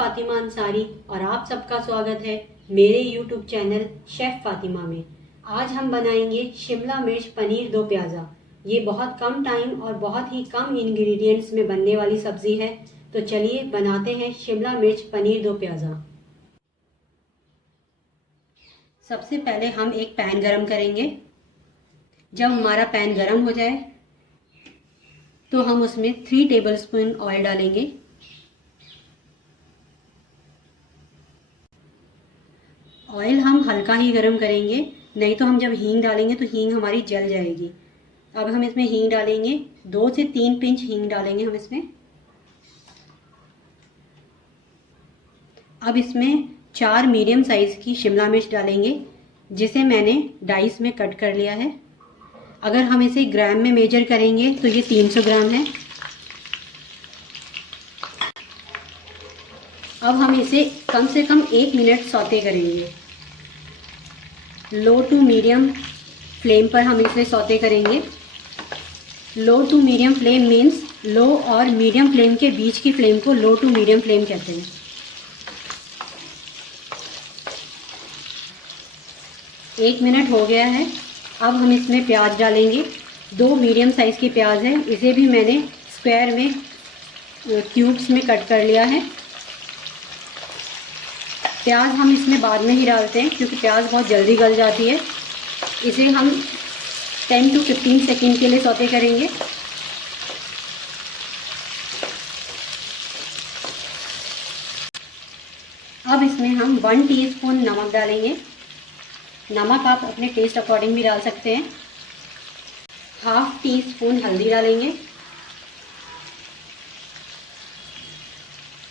फातिमा अंसारी और आप सबका स्वागत है मेरे YouTube चैनल शेफ फातिमा में। आज हम बनाएंगे शिमला मिर्च पनीर दो प्याज़ा। ये बहुत कम टाइम और बहुत ही कम इंग्रेडिएंट्स में बनने वाली सब्जी है। तो चलिए बनाते हैं शिमला मिर्च पनीर दो प्याज़ा। सबसे पहले हम एक पैन गरम करेंगे। जब हमारा पैन गरम हो जाए तो हम उसमें 3 टेबलस्पून ऑयल डालेंगे। ऑयल हम हल्का ही गरम करेंगे, नहीं तो हम जब हींग डालेंगे तो हींग हमारी जल जाएगी। अब हम इसमें हींग डालेंगे, 2 से 3 पिंच हींग डालेंगे हम इसमें। अब इसमें 4 मीडियम साइज की शिमला मिर्च डालेंगे, जिसे मैंने डाइस में कट कर लिया है। अगर हम इसे ग्राम में मेजर करेंगे तो ये 300 ग्राम है। अब हम इसे कम से कम 1 मिनट सौते करेंगे। लो टू मीडियम फ्लेम पर हम इसे सौते करेंगे। Low to medium flame means low और मीडियम फ्लेम के बीच की फ्लेम को लो टू मीडियम फ्लेम कहते हैं। एक मिनट हो गया है। अब हम इसमें प्याज डालेंगे। 2 मीडियम साइज़ की प्याज है, इसे भी मैंने स्क्वायर में क्यूब्स में कट कर लिया है। प्याज हम इसमें बाद में ही डालते हैं क्योंकि प्याज बहुत जल्दी गल जाती है। इसे हम 10 to 15 सेकंड के लिए सौते करेंगे। अब इसमें हम 1 टीस्पून नमक डालेंगे। नमक आप अपने टेस्ट अकॉर्डिंग भी डाल सकते हैं। हाफ टी स्पून हल्दी डालेंगे।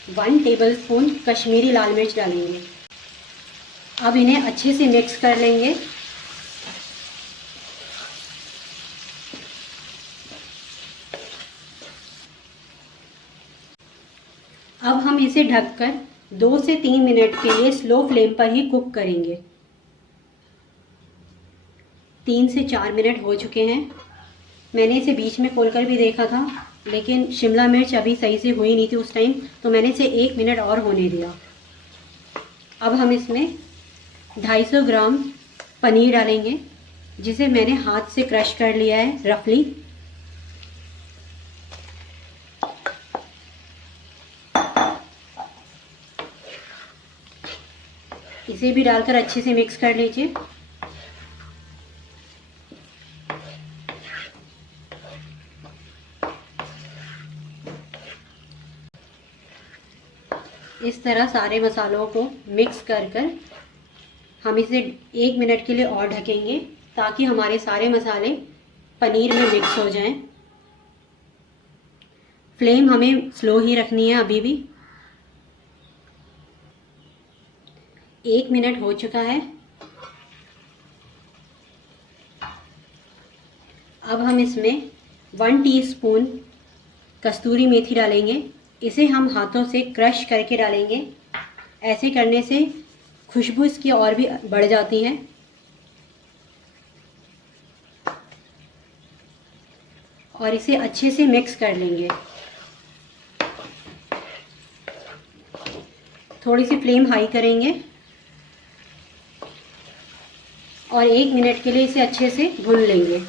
1 टेबलस्पून कश्मीरी लाल मिर्च डालेंगे। अब इन्हें अच्छे से मिक्स कर लेंगे। अब हम इसे ढककर 2 से 3 मिनट के लिए स्लो फ्लेम पर ही कुक करेंगे। 3 से 4 मिनट हो चुके हैं। मैंने इसे बीच में खोलकर भी देखा था, लेकिन शिमला मिर्च अभी सही से हुई नहीं थी उस टाइम, तो मैंने इसे 1 मिनट और होने दिया। अब हम इसमें 250 ग्राम पनीर डालेंगे, जिसे मैंने हाथ से क्रश कर लिया है रफली। इसे भी डालकर अच्छे से मिक्स कर लीजिए। इस तरह सारे मसालों को मिक्स कर हम इसे 1 मिनट के लिए और ढकेंगे, ताकि हमारे सारे मसाले पनीर में मिक्स हो जाएं। फ्लेम हमें स्लो ही रखनी है अभी भी। 1 मिनट हो चुका है। अब हम इसमें 1 टीस्पून कस्तूरी मेथी डालेंगे। इसे हम हाथों से क्रश करके डालेंगे। ऐसे करने से खुशबू इसकी और भी बढ़ जाती है। और इसे अच्छे से मिक्स कर लेंगे। थोड़ी सी फ्लेम हाई करेंगे और 1 मिनट के लिए इसे अच्छे से भून लेंगे।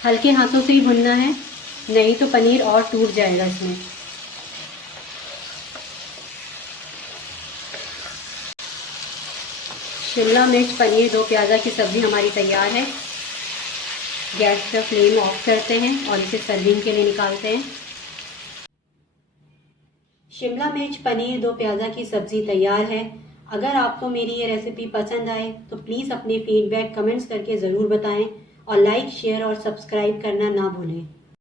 हल्के हाथों से ही भुनना है, नहीं तो पनीर और टूट जाएगा इसमें। शिमला मिर्च पनीर दो प्याज़ा की सब्ज़ी हमारी तैयार है। गैस का फ्लेम ऑफ करते हैं और इसे सर्विंग के लिए निकालते हैं। शिमला मिर्च पनीर दो प्याज़ा की सब्ज़ी तैयार है। अगर आपको मेरी ये रेसिपी पसंद आए तो प्लीज़ अपने फीडबैक कमेंट्स करके ज़रूर बताएं और लाइक, शेयर और सब्सक्राइब करना ना भूलें।